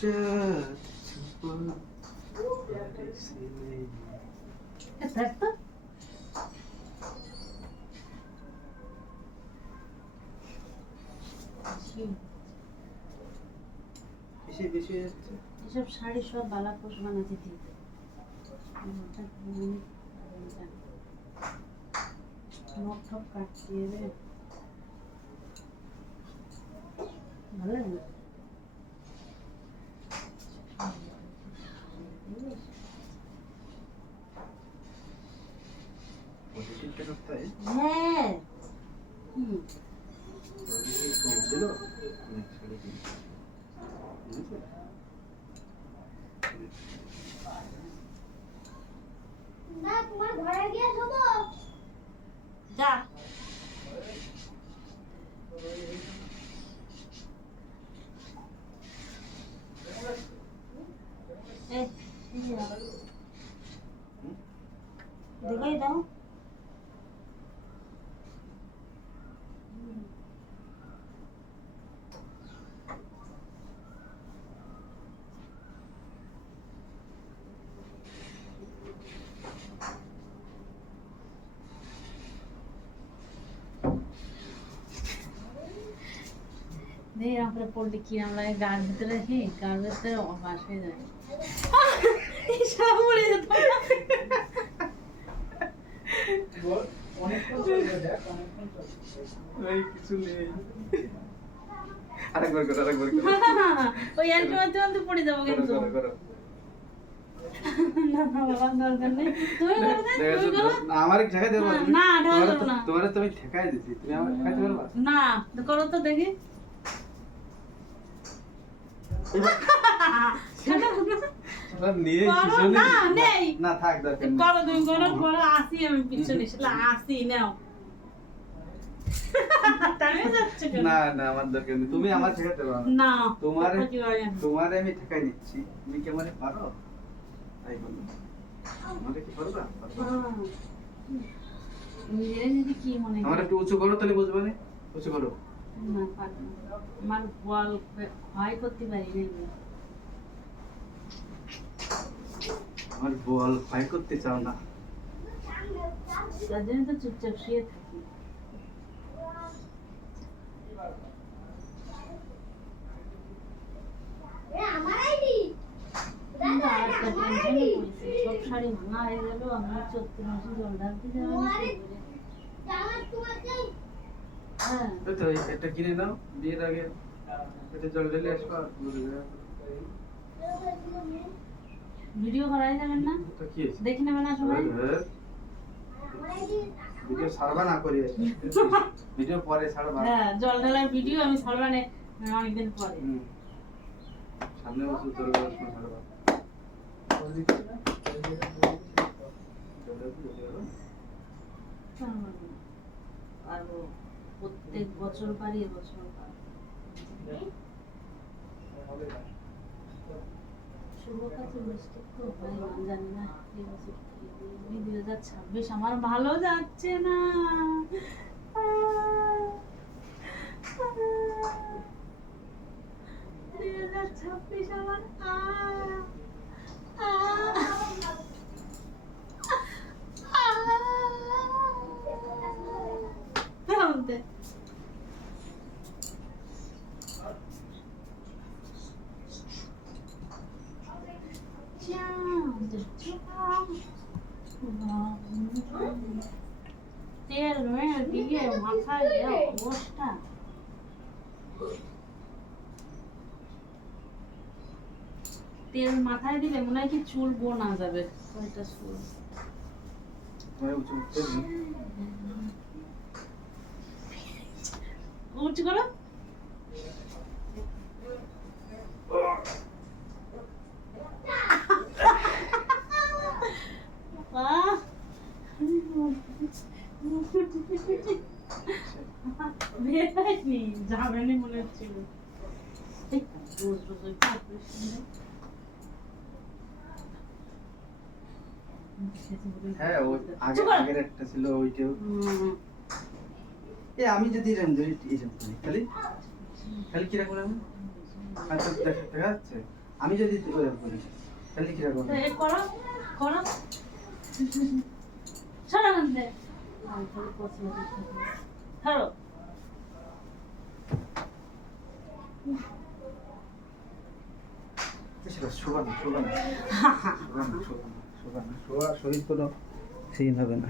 এসব শাড়ি সব বালাপোষ বানাতে দিতে নখ ঠক কাটতে হবে ভালো লাগে না হ্যাঁ তোমার ঘরে গিয়ে শোবো যা দেখাই দাও এরকম করে পড়লে কিরম লাগে গার ভিতরে গার ভিতরে অভ্যাস হয়ে যায় কিছু নেই আরেকবার করো ওই আন্টি মধ্যে মধ্যে পড়ে যাবো কিন্তু আমার ঠেকাই দেবো না না তোমার তুমি ঠেকাই দিছি তুমি আমার ঠেকাইতে পারবা না করো তো দেখি না থাক দরকার করো তুমি করো আসি আমি পিছনে আসি নাও না না আমার দরকার নেই তুমি আমার ঠেকাতে পারো না তোমারে আমি ঠেকাই দিচ্ছি তুমি কি আমারে পারো তাই বলো আমারে কি পারবা নিজে কি মনে আমার একটু উঁচু করো তাহলে বুঝবে না উঁচু করো না পারবো আমার বল ভয় করতে পারি না আমার বল ভয় করতে চাও না তার জন্য তো চুপচাপ শুয়ে থাকি সব শাড়ি ভাঙা হয়ে গেল আমি 14 মাসে জল ঢালতে এটা কিনে নাও বিয়ের আগে এটা জল ঢেলে আসবা ভিডিও করাই যাবেন না দেখে নেবেন না সবাই ভিডিও ছাড়বা না করি ভিডিও পরে ছাড়বা হ্যাঁ জল ঢালার ভিডিও আমি ছাড়বা না অনেকদিন পরে সামনে বছর তোর বছর ছাড়বা আর প্রত্যেক বছর পারি এবছর পারি শুভ কাছে মিস্টেক তো হয় না জানি না এই বছর 2026 আমার ভালো যাচ্ছে না 2026 আমার তেল মেল দিয়ে মাথায় অবস্থা তেল মাথায় দিলে মনে হয় কি চুল বোনা যাবে কয়টা চুল উঁচু করো যাবেনি মনে হচ্ছিল হ্যাঁ আগের একটা ছিল ওইটাও আমি যদি এরকম ধরি এরকম করি খালি খালি কিরকম করে আমি আচ্ছা দেখা যাচ্ছে আমি যদি ওরকম করি তাহলে কিরকম তো এ করো করো সরো বন্ধে ধরো সেটা শোভা না শোভা না শোভা না শোভা না শোভা শরীর কোনো সিন হবে না